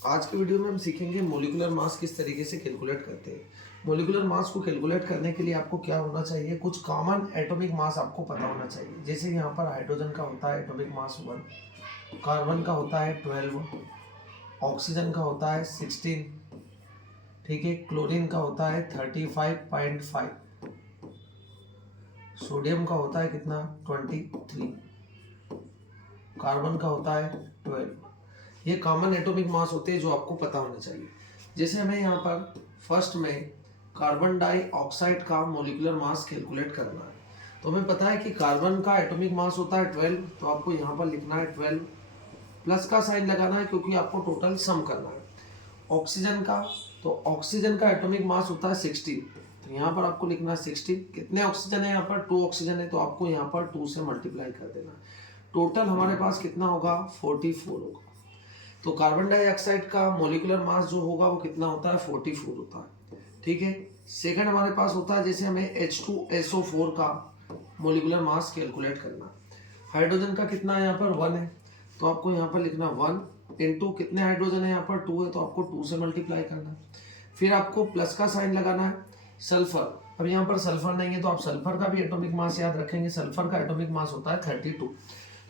आज के वीडियो में हम सीखेंगे मोलिकुलर मास किस तरीके से कैलकुलेट करते हैं। मोलिकुलर मास को कैलकुलेट करने के लिए आपको क्या होना चाहिए, कुछ कॉमन एटॉमिक मास आपको पता होना चाहिए। जैसे यहाँ पर हाइड्रोजन का होता है एटॉमिक मास 1, कार्बन का होता है 12, ऑक्सीजन का होता है 16, ठीक है, क्लोरीन का होता है 35.5, सोडियम का होता है कितना 23, कार्बन का होता है 12। ये कॉमन एटॉमिक मास होते हैं जो आपको पता होना चाहिए। जैसे हमें यहाँ पर फर्स्ट में कार्बन डाइऑक्साइड का मोलिकुलर मास कैलकुलेट करना है, तो हमें पता है कि कार्बन का एटॉमिक मास होता है 12, तो आपको यहाँ पर लिखना है 12, प्लस का साइन लगाना है क्योंकि आपको टोटल सम करना है। ऑक्सीजन का, तो ऑक्सीजन का एटॉमिक मास होता है 16, तो यहाँ पर आपको लिखना है 16। कितने ऑक्सीजन है यहाँ पर? 2 ऑक्सीजन है, तो आपको यहाँ पर 2 से मल्टीप्लाई कर देना है। टोटल हमारे पास कितना होगा? 44 होगा। तो कार्बन डाइऑक्साइड का मोलिकुलर मास जो होगा वो कितना होता है? 44 होता है, ठीक है। सेकंड हमारे पास होता है, जैसे हमें H2SO4 का मोलिकुलर मास कैलकुलेट करना है। हाइड्रोजन का कितना है यहाँ पर? 1 है, तो आपको यहाँ पर लिखना 1 इंटू कितने हाइड्रोजन है यहाँ पर? 2 है, तो आपको 2 से मल्टीप्लाई करना है। फिर आपको प्लस का साइन लगाना है। सल्फर, अब यहाँ पर सल्फर नहीं है तो आप सल्फर का भी एटॉमिक मास याद रखेंगे। सल्फर का एटॉमिक मास होता है 32,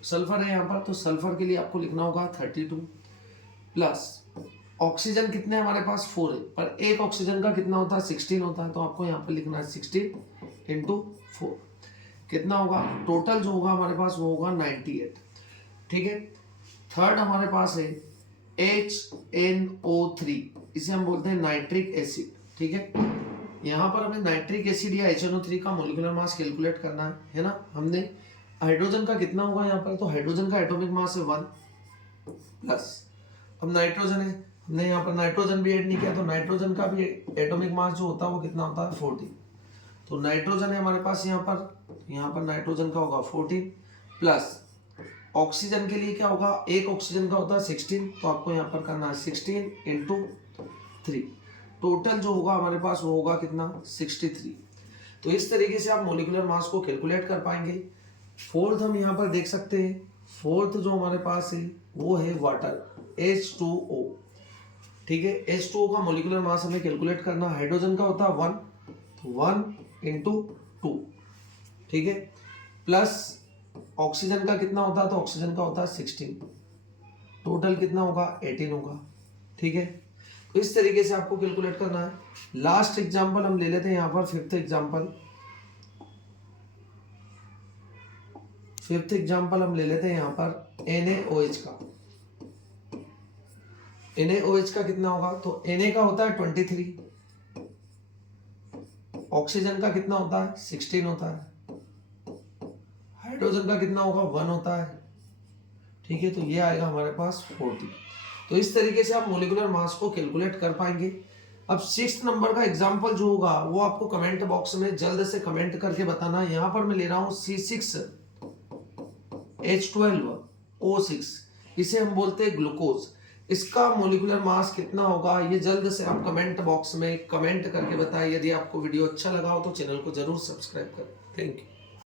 सल्फर है यहाँ पर, तो सल्फर के लिए आपको लिखना होगा 32 प्लस ऑक्सीजन कितने हमारे पास? 4 है, पर एक ऑक्सीजन का कितना होता है? 16 होता है, तो आपको यहाँ पर लिखना है 16 इंटू 4। कितना होगा? टोटल जो होगा हमारे पास वो होगा 98, ठीक है। थर्ड हमारे पास है HNO3, इसे हम बोलते हैं नाइट्रिक एसिड, ठीक है। यहाँ पर हमें नाइट्रिक एसिड या HNO3 का मोलिकुलर मास कैलकुलेट करना है ना। हमने हाइड्रोजन का कितना होगा यहाँ पर? तो हाइड्रोजन का एटॉमिक मास है 1 प्लस, अब नाइट्रोजन है, हमने यहाँ पर नाइट्रोजन भी ऐड नहीं किया, तो नाइट्रोजन का भी एटॉमिक मास जो होता है वो कितना होता है? 14। तो नाइट्रोजन है हमारे पास यहाँ पर नाइट्रोजन का होगा 14 प्लस ऑक्सीजन के लिए क्या होगा? एक ऑक्सीजन का होता है 16, तो आपको यहाँ पर करना है 16 इंटू 3। टोटल जो होगा हमारे पास वो होगा कितना? 63। तो इस तरीके से आप मोलिकुलर मास को कैलकुलेट कर पाएंगे। फोर्थ हम यहाँ पर देख सकते हैं, फोर्थ जो हमारे पास है वो है वाटर, H2O, ठीक है। H2O का मोलिकुलर मास हमें कैलकुलेट करना। हाइड्रोजन का होता है 1, तो 1 इंटू 2, ठीक है, प्लस ऑक्सीजन का कितना होता है? तो ऑक्सीजन का होता है 16, टोटल कितना होगा? 18 होगा, ठीक है। तो इस तरीके से आपको कैलकुलेट करना है। लास्ट एग्जांपल हम ले लेते हैं यहाँ पर, फिफ्थ एग्जांपल हम ले लेते हैं यहाँ पर NaOH का। NaOH का कितना होगा? तो Na का होता है 23, ऑक्सीजन का कितना होता है? 16 होता है, हाइड्रोजन का कितना होगा? 1 होता है, ठीक है। तो ये आएगा हमारे पास 40। तो इस तरीके से आप मोलिकुलर मास को कैलकुलेट कर पाएंगे। अब 6 नंबर का एग्जांपल जो होगा वो आपको कमेंट बॉक्स में जल्द से कमेंट करके बताना। यहाँ पर मैं ले रहा हूँ C6H12O6, इसे हम बोलते हैं ग्लूकोज। इसका मोलिकुलर मास कितना होगा ये जल्द से आप कमेंट बॉक्स में कमेंट करके बताएं। यदि आपको वीडियो अच्छा लगा हो तो चैनल को जरूर सब्सक्राइब करें। Thank you.